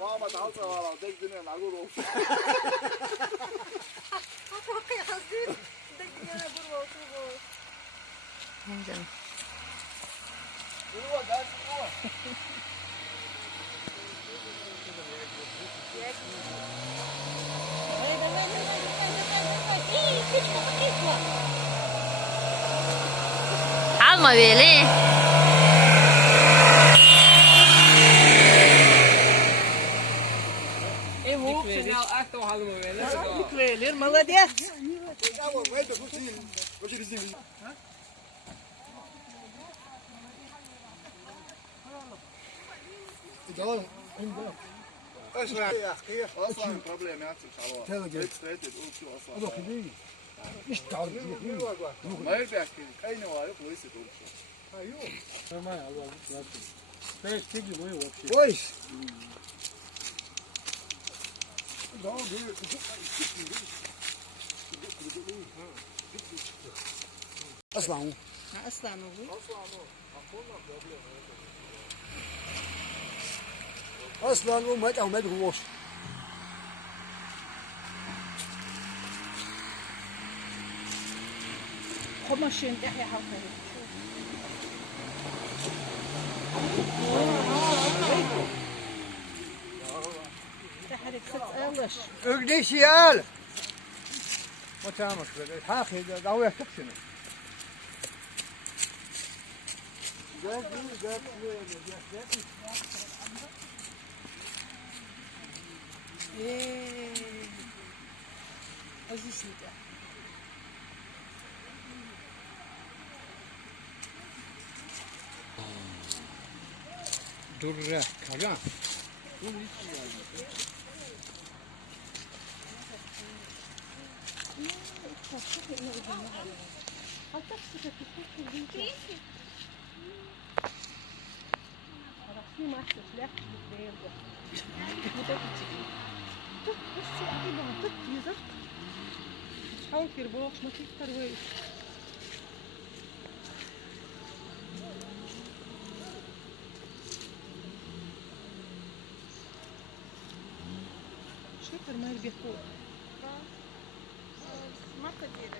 ماما تعال صور ديك دنيا نعقول وصول أتوقع حزين ديك دنيا نعقول وصول هنجم هو جاي هو Alma böyle. Mikvelir, молодец. ايش يا اخي اصلا بروبليم يا شباب هيك ستريت تقول شو اصلا مش تعرف ما يرجع كاي نوايا كويس تقول شو ايوه تمام الله بس تيجي وين وقت كويس اصلا اصلا وما او ما تغوص خب ماشي انت يا حوكي تحرك ستقلش اقديش يال ما تعمل حاخي دعوه تكشنه ايه عزيز ده دره كلام حاول تربوش ما تكترويش شكر ما يبيحوه ما قدير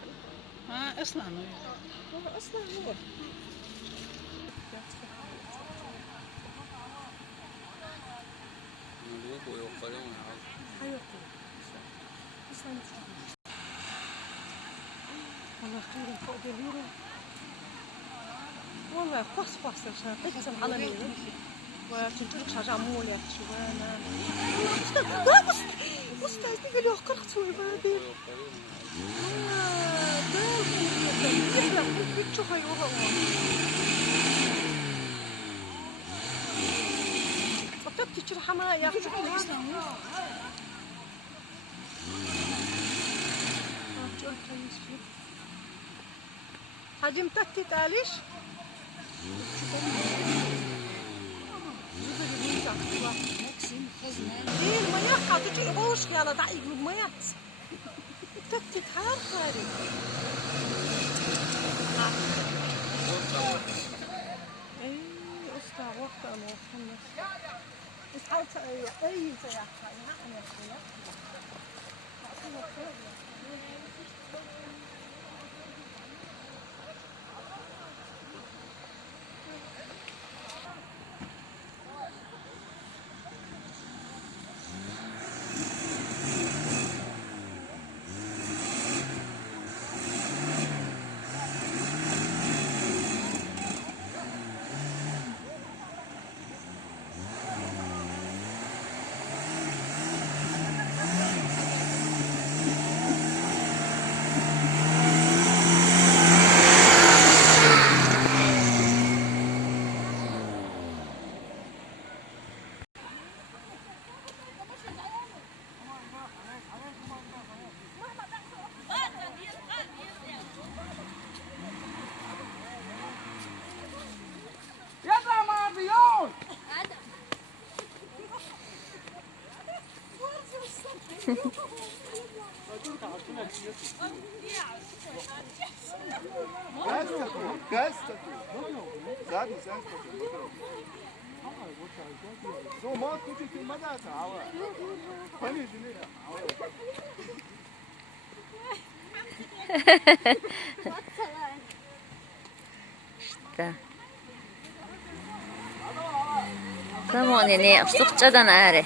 اصلا هو اصلا هو والله خير فوق دليره والله قص عشان تكسم على مين وتنترك شجع مولك شوانا أستاذ تقول له قرقت شوي بابي شوف هاي وراء طبتي تشرح ما يا هاجي متكتي تاليش ليه المياه حاطتي غوش يلا دعي المياه تكتي تحار خارج ايه استاذ وقت انا وصلنا اسحاق اي سياحه انا Geister. Sagen Sie einfach. So ما تجي في مدى تعاون. فني جنيه. işte. Tamam ne sıkçadan ağrı.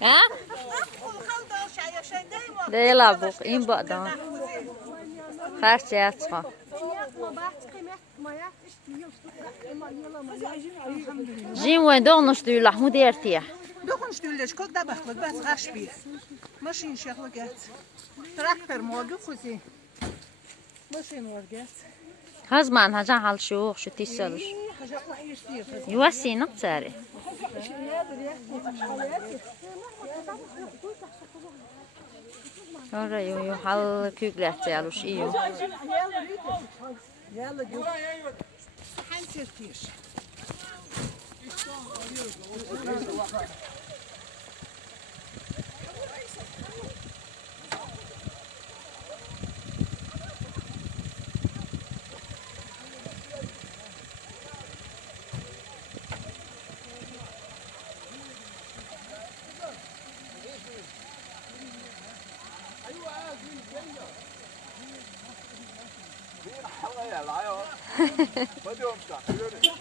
Ha? Değil abi, in baktan. Her şey açık. Jim وين دونش دي لحمو ديرتيه. دخنش دولش كل ده بخلق بس غش بيه ماشين شغلقات تراكتور موقف خوزي ماشين ورقات Hazman hacan hal şu tisalış. حاجة واحد يصير Yuvasi naqsari. Ora yo hal küglehti aluş iyo. يلا جو حنصير فيش来哦，快点，我们打，快点。